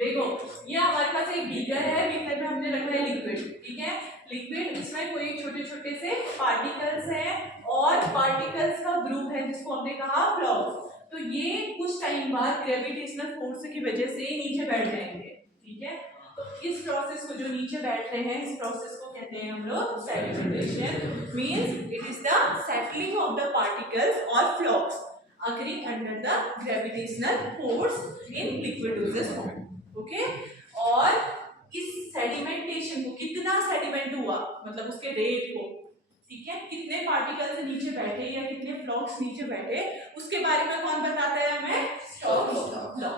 देखो ये हमारे पास एक बीकर है, बीकर में हमने रखा है लिक्विड, ठीक है। लिक्विड, इसमें कोई छोटे छोटे से पार्टिकल्स हैं और पार्टिकल्स का ग्रुप है जिसको हमने कहा फ्लॉक्स। तो ये कुछ टाइम बाद ग्रेविटेशनल फोर्स की वजह से नीचे बैठ जाएंगे, ठीक है। तो इस प्रोसेस को जो नीचे बैठ रहे हैं, इस प्रोसेस को कहते हैं हम लोग sedimentation. Means it is the settling of the particles और फ्लॉक्स occurring under the gravitational force in liquid gaseous form, okay. और इस सेडिमेंटेशन को, कितना सेडिमेंट हुआ मतलब उसके रेट को, ठीक है, कितने पार्टिकल्स नीचे बैठे या कितने फ्लॉक्स नीचे बैठे, उसके बारे में कौन बताता है हमें? Stokes law.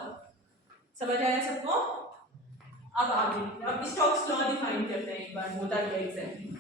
समझ आया सबको? अब आगे, अब स्टोक्स लॉ डिफाइन करते हैं एक बार, होता क्या एग्जैक्टली।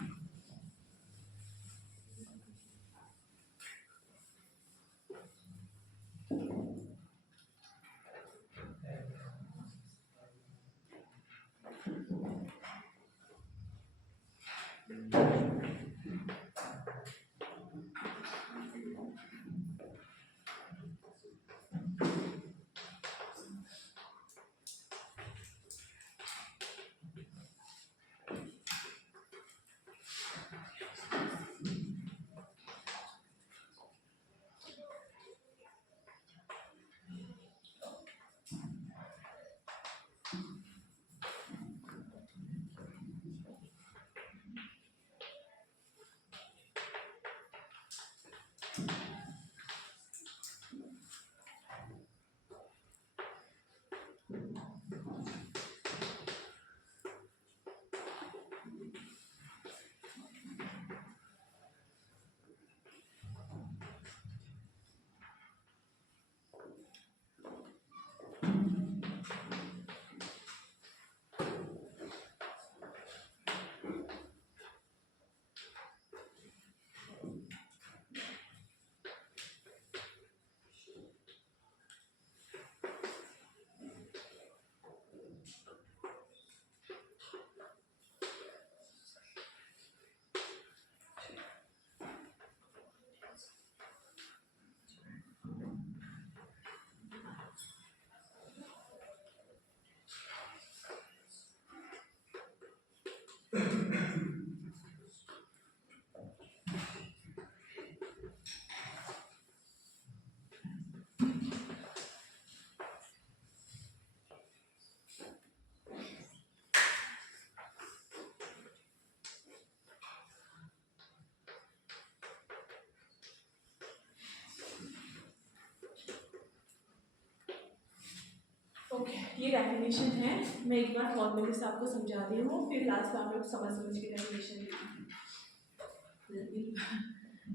ओके, ये डेफिनेशन है। मैं एक बार फॉर्मूले से आपको समझा दी हूँ, फिर लास्ट में आप लोग समझ के डेफिनेशन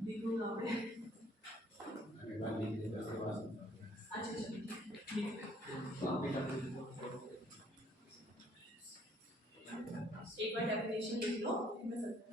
लिखूंगा मैं। अच्छा एक बार डेफिनेशन लिख लो, फिर मैं समझाऊंगा।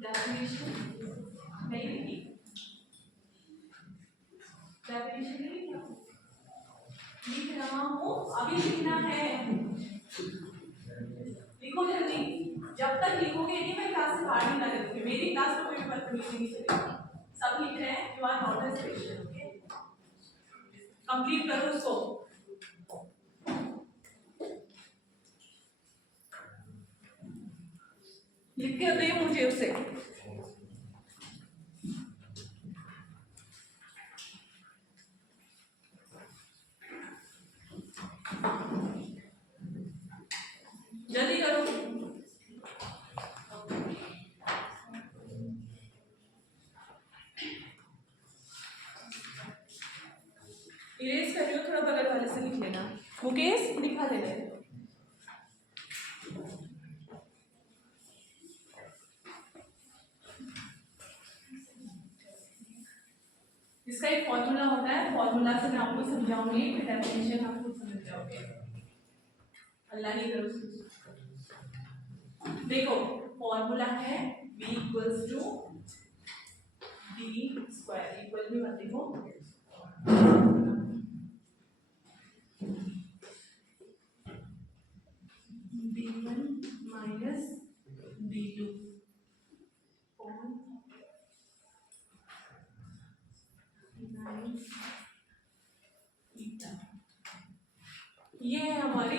डेफिनेशन नहीं लिखी, डेफिनेशन नहीं लिखा, लिख रहा हूँ, अभी लिखना है, लिखो जल्दी। जब तक लिखोगे नहीं मैं क्लास से बाहर नहीं निकल दूंगी, मेरी क्लास में कोई बदतमीजी नहीं चलेगी। सब लिख रहे हैं, you are not a special, okay. Complete करो उसको। लिख के दे मुझे उसे। जल्दी करो। इरेज कर रही हो, थोड़ा बगल वाले से लिख लेना। मुकेश लिखा देना। इसका एक फॉर्मूला होता है, फॉर्मूला से मैं आपको समझाऊंगी, फिर डेफिनेशन आप खुद समझ जाओगे। अल्लाह नहीं करो। देखो फॉर्मूला है v equals to d square, equal भी मत लिखो, d1 माइनस d2 ये है हमारी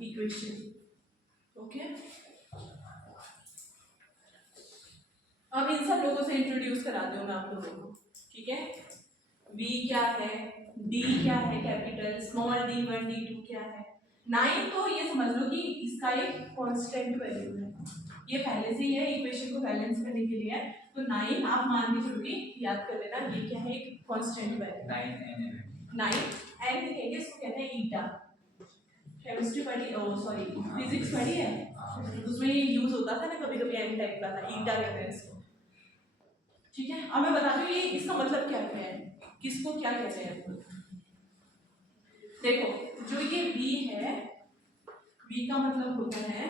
इक्वेशन, ओके। अब इन सब लोगों से इंट्रोड्यूस कराती हूँ मैं आप लोगों को, ठीक है। v क्या है, d क्या है, कैपिटल स्मॉल d1 d2 क्या है। 9 तो ये समझ लो कि इसका एक कांस्टेंट वैल्यू है, ये पहले से ही है, इक्वेशन को बैलेंस करने के लिए है, तो 9 आप मान के चलो कि याद कर लेना, ये क्या है, एक कांस्टेंट वैल्यू। 9 n लिखेंगे, इसको कहते हैं ईटा। केमिस्ट्री पढ़ी, सॉरी फिजिक्स पढ़ी है, उसमें ये यूज होता था ना कभी कभी, एन टाइप का था, ईटा कहते हैं इसको, ठीक है। अब मैं बताती हूँ ये इसका मतलब क्या है, किसको क्या कहते हैं। देखो जो ये v है, v का मतलब होता है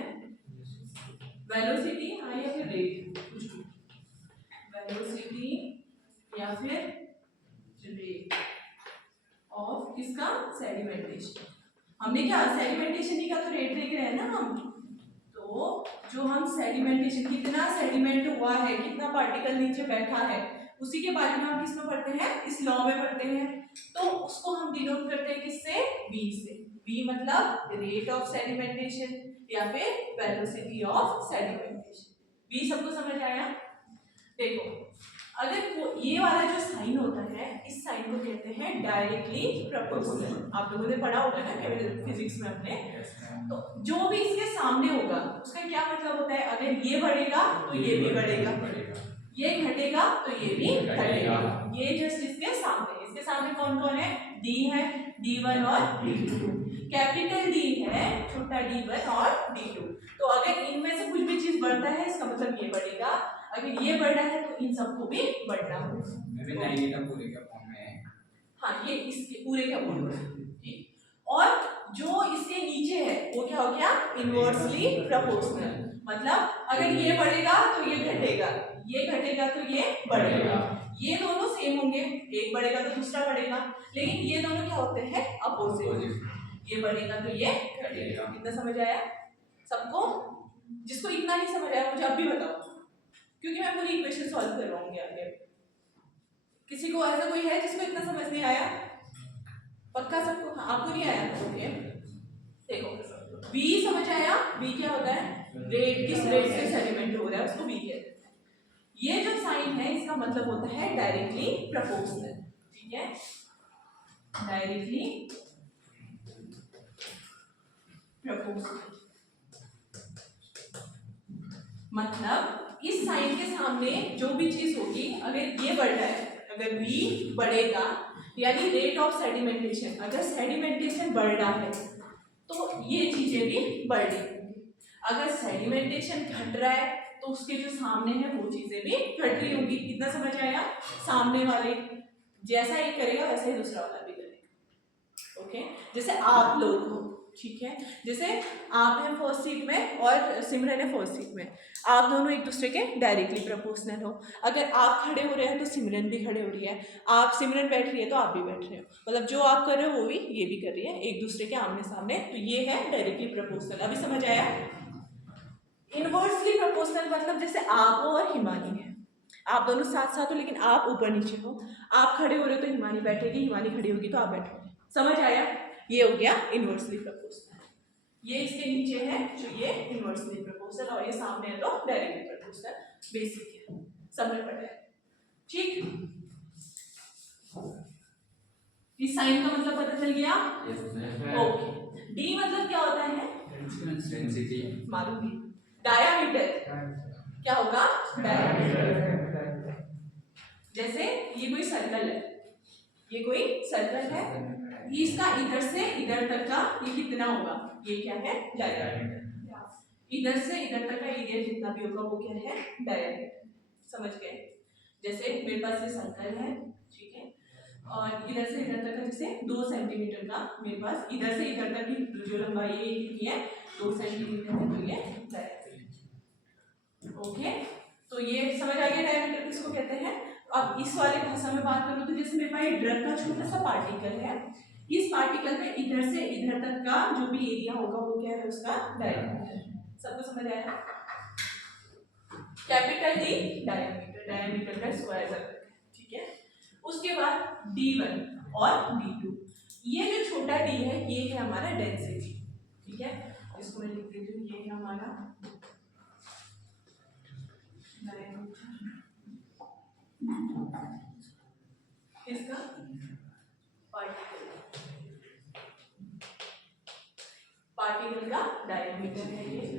वेलोसिटी, हाँ, या फिर रेट, वेलोसिटी या फिर रेट ऑफ किसका, सेडिमेंटेशन। हमने क्या सेडिमेंटेशन ही का तो रेट देख रहे हैं ना हम, तो जो हम सेडिमेंटेशन, कितना सेडिमेंट हुआ है, कितना पार्टिकल नीचे बैठा है, उसी के बारे में हम किसमें पढ़ते हैं, इस लॉ में पढ़ते हैं। तो उसको हम डिनोट करते हैं किससे, v से। v मतलब रेट ऑफ सेडिमेंटेशन या फिर वेलोसिटी ऑफ सेडिमेंटेशन। v सबको समझ आया। देखो अगर वो ये वाला जो साइन होता है, इस साइन को कहते हैं डायरेक्टली प्रोपोर्शनल। आप लोगों ने पढ़ा होगा ना फिजिक्स में अपने, तो जो भी इसके सामने होगा उसका क्या मतलब होता है, अगर ये बढ़ेगा तो ये भी बढ़ेगा, ये घटेगा तो ये भी घटेगा। ये जस्ट इसके सामने कौन कौन है, d है, d1 और d2, कैपिटल D है, छोटा d1 और d2। तो अगर इनमें से कुछ भी चीज बढ़ता है इसका मतलब ये बढ़ेगा, अगर ये बढ़ रहा है तो इन सबको भी बढ़ना होगा। पूरे का फॉर्म में है, हाँ ये इसके पूरे का फॉर्म है, ठीक। और जो इसके नीचे है वो क्या हो गया, इनवर्सली प्रोपोर्शनल। मतलब अगर ये बढ़ेगा तो ये घटेगा, ये घटेगा तो ये बढ़ेगा, ये दोनों सेम होंगे, एक बढ़ेगा तो दूसरा बढ़ेगा, लेकिन ये दोनों क्या होते हैं, अपोजिट। ये बढ़ेगा तो ये घटेगा। कितना समझ आया सबको? जिसको इतना नहीं समझ आया मुझे अभी बताओ, क्योंकि मैं पूरी इक्वेशन सॉल्व करवाऊंगी आगे। किसी को ऐसा कोई है जिसको इतना समझ नहीं आया? पक्का सबको? आपको नहीं आया? ओके देखो, v समझ आया, v क्या होता है, रेट, किस रेट से सेडिमेंट हो रहा है उसको v कहते हैं। ये जो साइन है इसका मतलब होता है डायरेक्टली प्रोपोर्शनल, ठीक है, डायरेक्टली प्रोपोर्शनल। मतलब इस साइन के सामने जो भी चीज होगी, अगर ये बढ़ रहा है, अगर v बढ़ेगा यानी रेट ऑफ सेडिमेंटेशन, अगर सेडिमेंटेशन बढ़ रहा है तो ये चीजें भी बढ़ रही होंगी। अगर सेडिमेंटेशन घट रहा है तो उसके जो सामने है वो चीजें भी घट रही होंगी। कितना समझ आया? सामने वाले जैसा एक करेगा वैसा ही दूसरा वाला भी करेगा, ओके, जैसे आप लोग हो, ठीक है, जैसे आप हैं फर्स्ट सीट में और सिमरन है फर्स्ट सीट में, आप दोनों एक दूसरे के डायरेक्टली प्रोपोर्शनल हो। अगर आप खड़े हो रहे हैं तो सिमरन भी खड़े हो रही है, आप सिमरन बैठ रही है तो आप भी बैठ रहे हो, मतलब जो आप कर रहे हो वो भी ये भी कर रही है, एक दूसरे के आमने सामने, तो ये है डायरेक्टली प्रोपोर्शनल। अभी समझ आया? इनवर्सली प्रोपोर्शनल मतलब जैसे आप हो और हिमानी है, आप दोनों साथ साथ हो लेकिन आप ऊपर नीचे हो, आप खड़े हो रहे हो तो हिमानी बैठेगी, हिमानी खड़ी होगी तो आप बैठोगे। समझ आया? ये हो गया इनवर्सली प्रोपोर्शनल। ये इसके नीचे है जो ये इनवर्सली प्रोपोर्शनल, और ये सामने है तो डायरेक्टली प्रोपोर्शनल। बेसिक है, सब में पढ़ा है, ठीक। इस साइन का मतलब पता चल गया? ओके। डी मतलब क्या होता है? डेंसिटी। मालूम नहीं। डायामीटर क्या होगा? डायामीटर। जैसे ये कोई सर्कल है, ये कोई सर्कल है, इसका इधर से इधर तक का ये कितना होगा? ये क्या है? डायामीटर। इधर से इधर तक का एरिया जितना भी होगा वो क्या है? डायामीटर। समझ गए? जैसे मेरे पास ये सर्कल है, ठीक है, और इधर से इधर तक का जैसे 2 सेंटीमीटर का मेरे पास इधर से इधर तक की जो लंबाई है ये कितनी है? 2 सेंटीमीटर है, तो ये डायामीटर। ओके, तो ये समझ आ गया डायामीटर किसको कहते हैं। अब इस वाले भाषा में बात करूँ तो जैसे मेरे पास एक ड्रग का छोटा सा पार्टिकल है, इस पार्टिकल में इधर से इधर तक का जो भी एरिया होगा वो क्या है? उसका डायामीटर। सबको समझ आया? कैपिटल डी डायामीटर, डायामीटर का स्क्वायर करते हैं, ठीक है। उसके बाद D1 और D2, ये जो छोटा d है ये है हमारा डेंसिटी, ठीक है, इसको मैं लिख देती हूँ, ये है हमारा इसका पार्टिकल का डायमीटर है ये।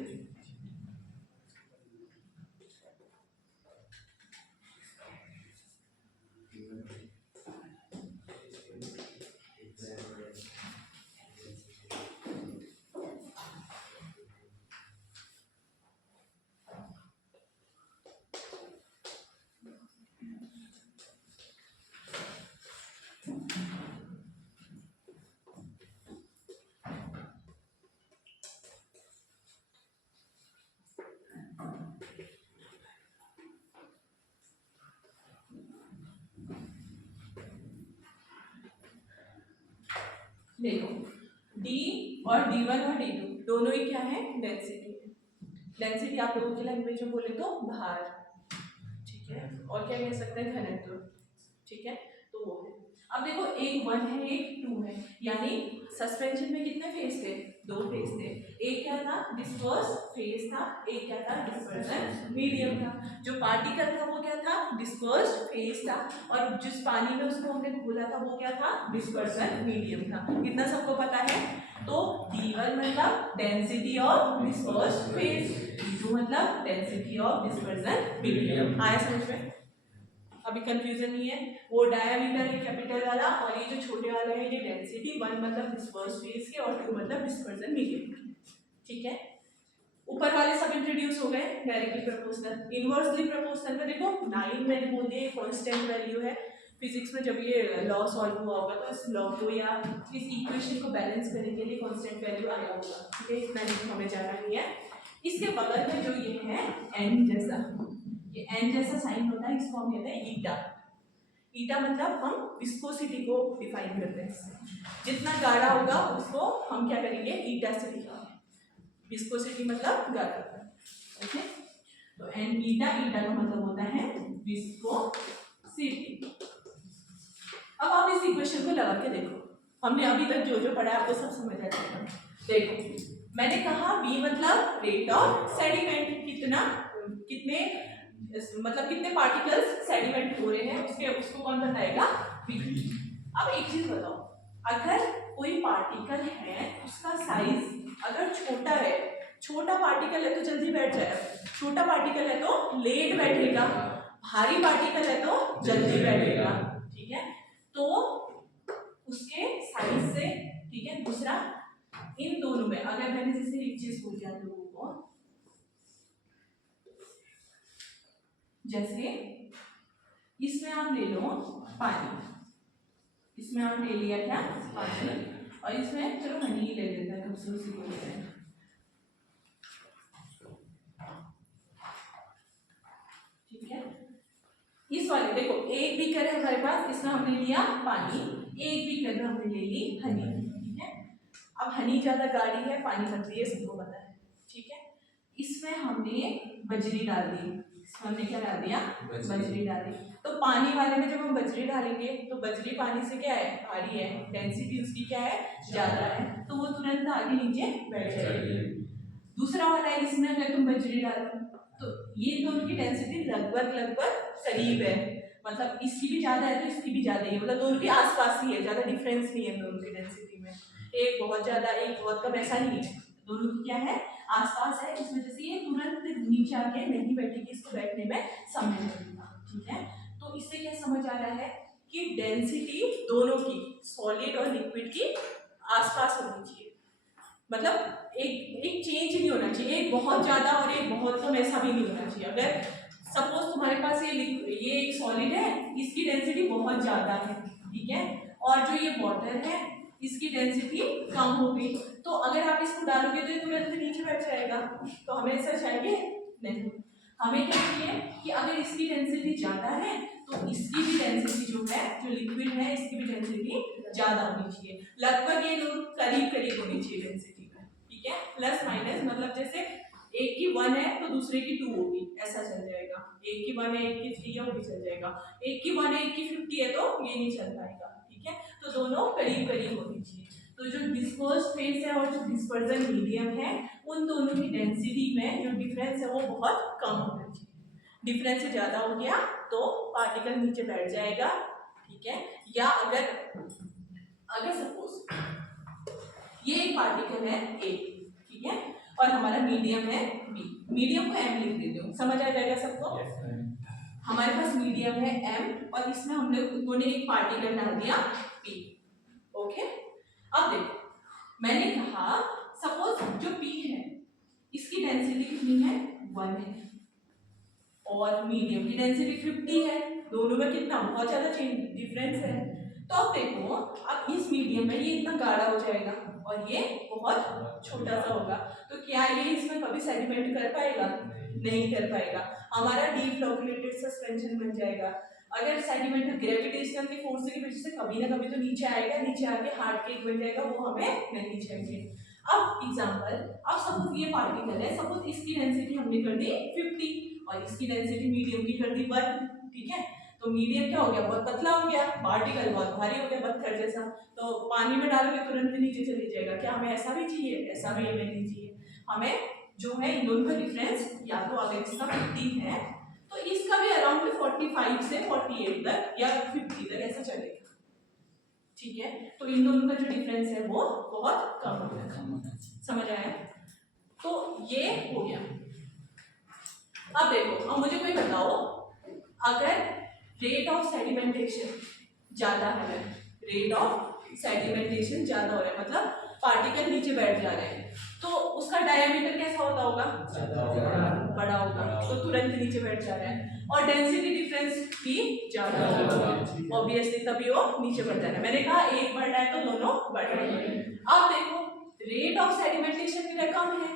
देखो D और D1 और D2 दोनों ही क्या है? डेंसिटी। डेंसिटी आप लोगों की लैंग्वेज में बोले तो भार, ठीक है, और क्या कह सकते हैं? घनत्व, ठीक है, तो वो है। अब देखो एक 1 है एक 2 है, यानी सस्पेंशन में कितने फेज थे? 2 फेज थे। एक क्या था? डिस्पर्स फेज था, एक क्या था? डिस्पर्सन मीडियम था। जो पार्टिकल था वो क्या था? डिस्पर्स फेज था, और जिस पानी में उसको हमने घोला था वो क्या था? डिस्पर्सन मीडियम था। इतना सबको पता है। तो D1 मतलब density of disperse phase, D2 मतलब डेंसिटी ऑफ डिस्पर्सन मीडियम। आया समझ में? अभी कंफ्यूजन नहीं है। वो डायमीटर है कैपिटल वाला, और ये जो छोटे वाले हैं ये डेंसिटी। 1 मतलब डिस्पर्स फेज के और 2 मतलब डिस्पर्सन मीडियम, ठीक है। ऊपर वाले सब इंट्रोड्यूस हो गए डायरेक्टली प्रोपोर्शनल। इनवर्सली प्रोपोर्शनल में देखो 9 मैंने बोल दिया कांस्टेंट वैल्यू है। फिजिक्स में जब ये लॉ सॉल्व हुआ होगा तो इस लॉ को या इस इक्वेशन को बैलेंस करने के लिए कांस्टेंट वैल्यू आया होगा, ठीक है, इतना ही हमें जाना नहीं है। इसके बगल में जो ये है एन जैसा, ये एन जैसा साइन होता है, इसको हम कहते हैं ईटा। ईटा मतलब हम विस्कोसिटी को डिफाइन करते हैं, जितना गाढ़ा होगा उसको हम क्या करेंगे? ईटा से लिखेंगे। विस्कोसिटी मतलब गाढ़ा, ओके। तो एन ईटा, ईटा का मतलब होता है विस्कोसिटी। अब आप इस इक्वेशन को लगा के देखो, हमने अभी तक जो जो पढ़ा है आपको सब समझ आ जाएगा। देखो मैंने कहा V मतलब रेट ऑफ सेडिमेंट, कितना कितने मतलब कितने पार्टिकल्स सेडिमेंट हो रहे हैं उसके, उसको कौन बताएगा? V। अब एक चीज बताओ, अगर कोई पार्टिकल है उसका साइज अगर छोटा है, छोटा पार्टिकल है तो जल्दी बैठ जाएगा, छोटा पार्टिकल है तो लेट बैठेगा, भारी पार्टिकल है तो जल्दी बैठेगा, ठीक है, तो उसके साइज से, ठीक है। दूसरा इन दोनों में अगर मैंने जैसे एक चीज बोल दिया लोगों को, जैसे इसमें आप ले लो पानी, इसमें आप ले लिया क्या? पानी, और इसमें चलो हनी ही ले लेते हैं, कब से उसी को लेते हैं। ठीक है, इस वाले देखो एक बीकर है हमारे पास, इसमें हमने लिया पानी, एक बीकर में हमने ले ली हनी। ठीक है, अब हनी ज्यादा गाढ़ी है, पानी पतली है, सबको पता है। ठीक है, इसमें हमने बजरी डाल दी, इसमें हमने क्या डाल दिया, बजरी डाल दी। तो पानी वाले में जब हम बजरी डालेंगे तो बजरी पानी से क्या है, भारी है, डेंसिटी उसकी क्या है, ज्यादा है, तो वो तुरंत आगे नीचे बैठ जाएगी। दूसरा वाला है, इसमें अगर तुम बजरी डालो तो ये दोनों की डेंसिटी लगभग करीब है, मतलब इसकी भी ज्यादा है तो इसकी भी ज्यादा है, मतलब दोनों के आसपास ही है, ज्यादा डिफरेंस नहीं है दोनों की डेंसिटी में, एक बहुत ज्यादा एक बहुत कम ऐसा नहीं है, दोनों की क्या है, आसपास है। इस वजह से ये तुरंत नीचे आके नहीं बैठेगी, इसको बैठने में समय लगेगा। ठीक है, तो इससे क्या समझ आ रहा है कि डेंसिटी दोनों की, सॉलिड और लिक्विड की आसपास होनी चाहिए, मतलब एक चेंज नहीं होना चाहिए, एक बहुत ज्यादा और एक बहुत कम ऐसा भी नहीं होना चाहिए। अगर सपोज तुम्हारे पास ये एक सॉलिड है, इसकी डेंसिटी बहुत ज्यादा है, ठीक है, और जो ये वाटर है इसकी डेंसिटी कम होगी, तो अगर आप इसको डालोगे तो ये तुरंत नीचे बैठ जाएगा, तो हमें ऐसा चाहिए नहीं, हमें क्या चाहिए कि अगर इसकी डेंसिटी ज्यादा है तो इसकी भी डेंसिटी जो है, जो लिक्विड है, इसकी भी डेंसिटी ज्यादा होनी चाहिए, लगभग ये लोग करीब होनी चाहिए डेंसिटी में। ठीक है, प्लस माइनस, मतलब जैसे एक की 1 है तो दूसरे की 2 होगी, ऐसा चल जाएगा, एक की 1 है एक की 3 है वो भी चल जाएगा, एक की 1 है एक की 50 है तो ये नहीं चल पाएगा। ठीक है, तो दोनों करीब होनी चाहिए। तो जो डिस्पर्स फेज है और जो डिस्पर्जन मीडियम है, उन दोनों की डेंसिटी में जो डिफरेंस है वो बहुत कम होना चाहिए, डिफरेंस ज्यादा हो गया तो पार्टिकल नीचे बैठ जाएगा। ठीक है, या अगर सपोज ये एक पार्टिकल है ए, ठीक है, और हमारा मीडियम है बी, मीडियम को एम लिख देते हो, समझ आ जाएगा सबको। हमारे पास मीडियम है एम और इसमें हमने उन्होंने एक पार्टिकल डाल दिया पी। ओके, अब देखो मैंने कहा सपोज जो पी है इसकी डेंसिटी कितनी है, 1 है, और मीडियम की डेंसिटी 50 है, दोनों में कितना बहुत ज्यादा डिफरेंस है। तो अब देखो, अब इस मीडियम में ये इतना गाढ़ा हो जाएगा और ये बहुत छोटा सा होगा, तो क्या ये इसमें कभी सेडिमेंट कर पाएगा, नहीं कर पाएगा, हमारा डीफ्लोकुलेटेड सस्पेंशन बन जाएगा। अगर सेडिमेंट ग्रेविटेशनल के फोर्स की वजह से कभी ना कभी तो नीचे आएगा, नीचे आके हार्ड केक बन जाएगा, वो हमें नहीं चाहिए। अब एग्जांपल, अब सपोज ये पार्टिकल है, सपोज इसकी डेंसिटी हमने कर दी 50 और इसकी डेंसिटी मीडियम की कर दी 1। ठीक है, तो मीडियम क्या हो गया, बहुत पतला हो गया, पार्टिकल बहुत भारी हो गया, पत्थर जैसा, तो पानी में डालोगे तुरंत नीचे चली जाएगा। क्या हमें ऐसा भी चाहिए, ऐसा भी हमें नहीं चाहिए, हमें जो है इन दोनों का डिफरेंस, या तो अगर इसका 50 है तो इसका भी अराउंड 45 से 48 तक या 50 तक ऐसा चलेगा। ठीक है, तो इन दोनों का जो डिफरेंस है वो बहुत कम होगा, समझ आया। तो ये हो गया। अब देखो, अब मुझे कोई बताओ, अगर रेट ऑफ सेडिमेंटेशन ज्यादा है, रेट ऑफ सेडिमेंटेशन ज्यादा हो रहा है, मतलब पार्टिकल नीचे बैठ जा रहे हैं, तो उसका डायमीटर कैसा होता होगा, बड़ा होगा, तो तुरंत नीचे बैठ जा रहा है, और डेंसिटी डिफरेंस भी ज्यादा होगा, ऑब्वियसली तभी वो नीचे बढ़ जा रहा है। मैंने कहा एक बढ़ रहा है तो दोनों बढ़ रहे हैं। अब देखो, रेट ऑफ सेडिमेंटेशन मेरा कम है,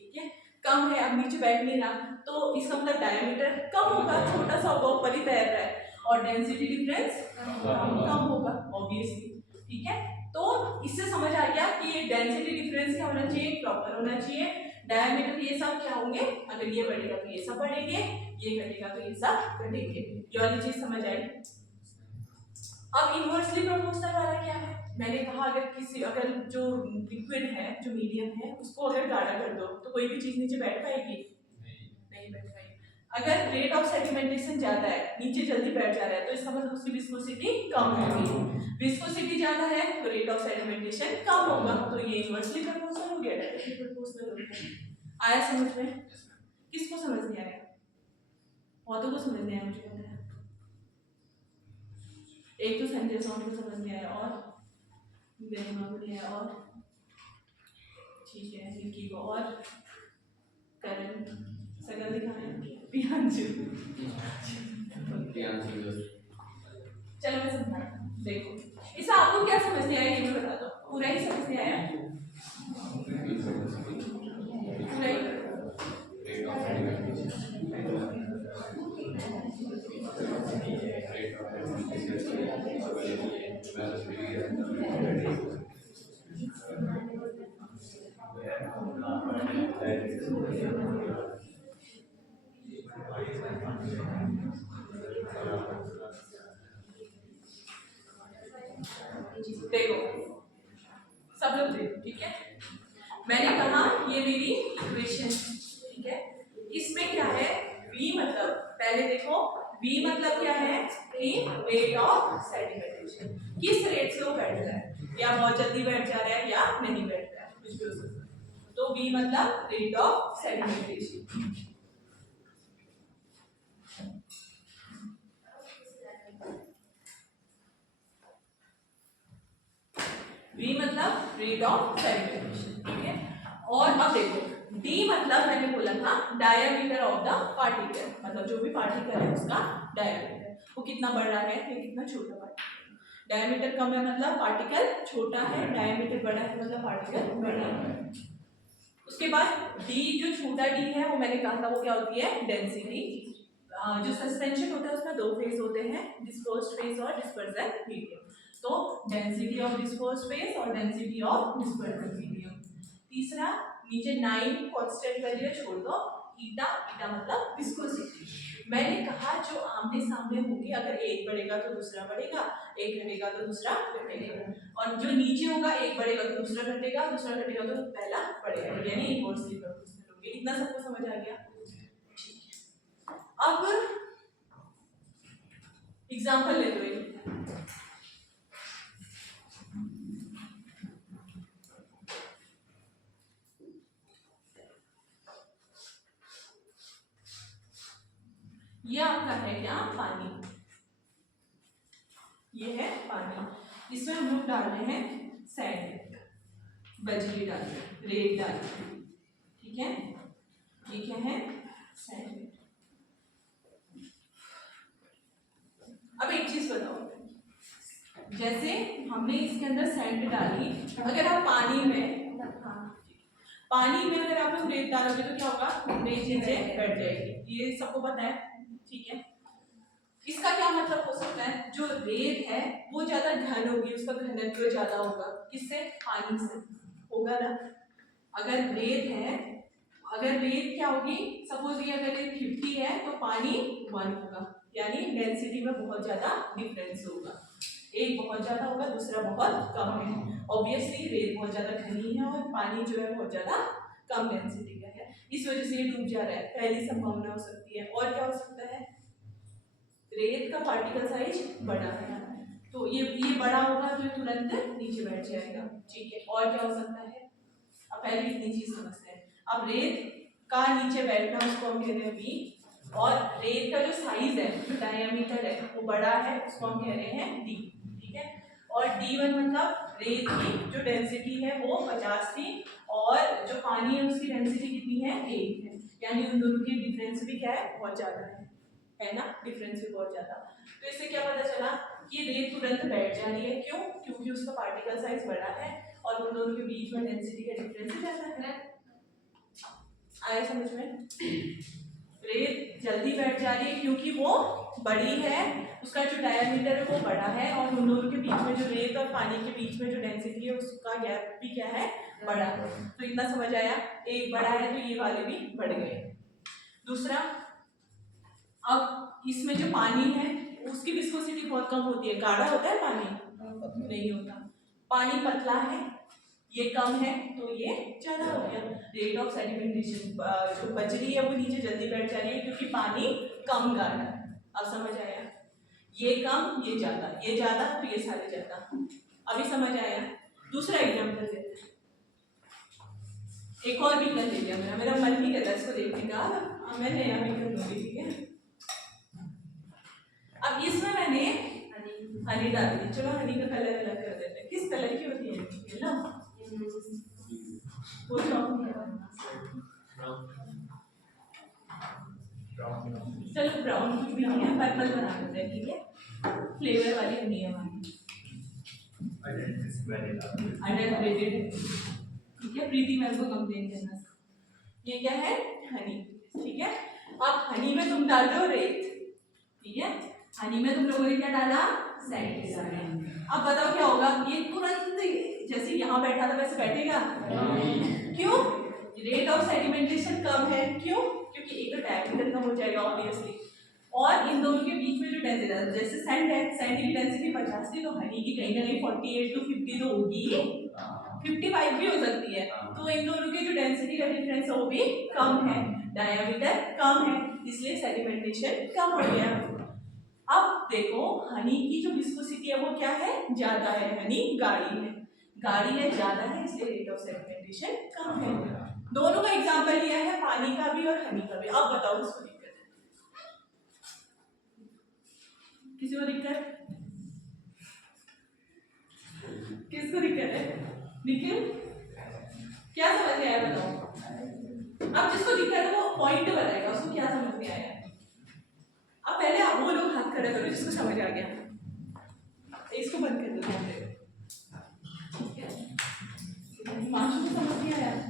ठीक है, कम है, अब नीचे बैठ नहीं रहा, तो इसका मतलब डायमीटर कम होगा, छोटा सा होगा, ऊपर ही तैर रहा है, और डेंसिटी डिफरेंस कम होगा, ऑब्वियसली। ठीक है, तो इससे समझ आ गया कि ये डेंसिटी डिफरेंस क्या होना चाहिए, प्रॉपर होना चाहिए, डायमीटर ये सब क्या होंगे, अगर ये बढ़ेगा तो ये सब बढ़ेंगे, ये घटेगा तो ये सब घटेंगे, ये वाली चीज समझ आई। अब इनवर्सली प्रोपोर्शनल वाला क्या है, मैंने कहा अगर जो लिक्विड है, जो मीडियम है, उसको अगर गाढ़ा कर दो तो कोई भी चीज नीचे बैठ पाएगी, नहीं बैठ पाएगी। अगर रेट ऑफ सेडिमेंटेशन ज्यादा है, नीचे जल्दी बैठ जा रहा है, तो इसका मतलब उसकी विस्कोसिटी कम होगी, विस्कोसिटी ज्यादा है तो रेट ऑफ सेडिमेंटेशन कम होगा, तो ये इनवर्सली प्रोपोर्शनल हो गया, डायरेक्टली प्रोपोर्शनल हो गया। आया समझ में? किसको समझ नहीं आया? बहुतों को समझ नहीं आया, मुझे पता है, एक तो संजय सॉन्ग को समझ नहीं आया, और गरिमा को नहीं आया, और ठीक है निकी को, और करण, सकल दिखाएं, प्रियांशु, चलो मैं समझा। देखो, इससे आपको क्या समझ नहीं आया ये मैं बता दो, पूरा ही समझ में आया? पूरा ही? देखो सब लोग देखो, ठीक है। मैंने कहा ये मेरी इक्वेशन, ठीक है। इसमें क्या है, v मतलब, पहले देखो v मतलब क्या है कि रेट ऑफ सेडिमेंटेशन, किस रेट से वो बैठ रहा है, या बहुत जल्दी बैठ जा रहा है या नहीं बैठ रहा है, कुछ भी हो सकता है। तो v मतलब रेट ऑफ सेडिमेंटेशन। v मतलब रेट ऑफ सेडिमेंटेशन, ठीक है। और अब देखो d मतलब मैंने बोला था डायमीटर ऑफ द पार्टिकल, मतलब जो भी पार्टिकल है उसका डायमीटर, वो कितना बड़ा है या कितना छोटा पार्टिकल। डायमीटर कम है मतलब पार्टिकल छोटा है, डायमीटर बड़ा है मतलब पार्टिकल बड़ा है। उसके बाद d जो छोटा d है वो मैंने कहा था वो क्या होती है, डेंसिटी। जो सस्पेंशन होता है उसमें दो फेज होते हैं, डिस्पर्स्ड फेज और डिस्पर्जन मीडियम। तो डेंसिटी ऑफ डिस्पर्स्ड फेज और डेंसिटी ऑफ डिस्पर्जन मीडियम। तीसरा नीचे 9 कांस्टेंट वैल्यू छोड़ दो, ईटा, ईटा मतलब विस्कोसिटी। मैंने कहा जो आमने सामने होंगे, अगर एक बढ़ेगा तो दूसरा बढ़ेगा, एक घटेगा तो दूसरा घटेगा, और जो नीचे होगा एक बढ़ेगा तो दूसरा घटेगा, दूसरा घटेगा तो पहला बढ़ेगा, यानी इनवर्सली प्रोपोर्शनल होंगे। इतना सबको समझ आ गया? अब एग्जांपल ले लो, ये आपका है क्या, पानी, ये है पानी, इसमें हम लोग डाल रहे हैं सैंड, बजरी डाल रहे हैं, रेत डाल रहे हैं, ठीक है। ये क्या है, सैंड। अब एक चीज बताओ, जैसे हमने इसके अंदर सैंड डाली, अगर आप पानी में अगर आप लोग रेत डालोगे तो क्या होगा, रेत नीचे बैठ जाएगी, ये सबको पता है, ठीक है। इसका क्या मतलब हो सकता है, जो रेत है वो ज्यादा घन होगी, उसका घनत्व ज्यादा होगा, किससे, पानी से होगा ना। अगर रेत है, अगर रेत क्या होगी, सपोज ये अगर रेत 50 है तो पानी 1 होगा, यानी डेंसिटी में बहुत ज्यादा डिफरेंस होगा, एक बहुत ज्यादा होगा दूसरा बहुत कम है। ऑब्वियसली रेत बहुत ज्यादा घनी है और पानी जो है बहुत ज्यादा कम डेंसिटी का है, इस वजह से ये डूब जा रहा है, पहली संभावना हो सकती है। और क्या हो सकता है, रेत का पार्टिकल साइज बड़ा है, तो ये बड़ा होगा तो ये तुरंत नीचे बैठ जाएगा, ठीक है। और क्या हो सकता है, अब पहले इतनी चीज समझते हैं। अब रेत का नीचे बैठना उसको हम कह रहे हैं V, और रेत का जो साइज है, जो डायमीटर है वो बड़ा है, उसको हम कह रहे हैं D, ठीक है। और D1 मतलब रेत की जो डेंसिटी है वो 50 थी, और जो पानी है उसकी डेंसिटी कितनी है, 1 है, यानी उन दोनों की डिफरेंस भी क्या है, बहुत ज्यादा है ना, डिफरेंस भी बहुत ज्यादा। तो इससे क्या पता चला कि रेत तुरंत बैठ जा रही है, क्यों, क्योंकि उसका पार्टिकल साइज बड़ा है और उन दोनों के बीच में डेंसिटी का डिफरेंस ज्यादा है। आया समझ में? रेत जल्दी बैठ जा रही है क्योंकि वो बड़ी है, उसका जो डायमीटर है वो बड़ा है, और उन दोनों के बीच में जो रेत और पानी के बीच में जो डेंसिटी है उसका गैप भी क्या है, बड़ा है। तो इतना समझ आया, एक बड़ा है तो ये वाले भी बढ़ गए। दूसरा, अब इसमें जो पानी है उसकी विस्कोसिटी बहुत कम होती है, गाढ़ा होता है पानी, नहीं होता, पानी पतला है, ये कम है तो ये ज्यादा हो गया। रेट ऑफ सेडिमेंटेशन, जो बजरी है वो नीचे जल्दी बैठ जा रही है क्योंकि पानी कम गाढ़ा है। अब समझ आया, ये कम ये ज्यादा, ये ज्यादा तो ये सारे ज्यादा, अभी समझ आया। दूसरा एग्जाम्पल लेते हैं, एक और बीकर ले लिया, मेरा मन नहीं करता इसको देखने का, मैं नया बीकर लूंगी, ठीक है। अब इसमें मैंने हनी डाल दी, चलो हनी का कलर अलग कर देते हैं, किस कलर की होती है येलो, वो चलो ब्राउन भी नहीं है, पर्पल बना देते हैं, ठीक है, फ्लेवर वाली हनी है हमारी। अडल्ट्रेटेड, ठीक है, प्रीति मैम को कंप्लेन करना। ये क्या है, हनी, ठीक है। अब हनी में तुम डाल दो रेत, ठीक है, हनी में तुम लोगों ने क्या डाला, सैंड डाला। अब बताओ क्या होगा, ये तुरंत जैसे यहाँ बैठा था वैसे बैठेगा, क्यों, रेट ऑफ सेडिमेंटेशन कम है, क्यों, क्योंकि एक तो डायमीटर कम हो जाएगा ऑब्वियसली, और इन दोनों के बीच में जो डेंसिटी है, जैसे सैंड है, सैंड की डेंसिटी 50 थी, तो हनी की कहीं ना कहीं 48 to 50 तो होगी, 55 भी हो सकती है, तो इन दोनों के जो डेंसिटी का डिफरेंस है वो भी कम है, डायमीटर कम है, इसलिए सेडिमेंटेशन कम हो गया। अब देखो हनी की जो विस्कोसिटी है वो क्या है, ज्यादा है, हनी गाढ़ी है, गाढ़ी है, ज्यादा है, इसलिए रेट ऑफ सेडिमेंटेशन कम है। दोनों का एग्जांपल लिया है, पानी का भी और हनी का भी। अब बताओ किसको दिक्कत है, किसी को दिक्कत, किसको दिक्कत है, निखिल क्या समझ में आया बताओ। अब जिसको दिक्कत है वो पॉइंट बताएगा उसको क्या समझ में आया। अब पहले आप वो लोग हाथ खड़ा करो जिसको समझ आ गया, इसको बंद कर दो, ठीक है, हिमांशु को समझ नहीं आया।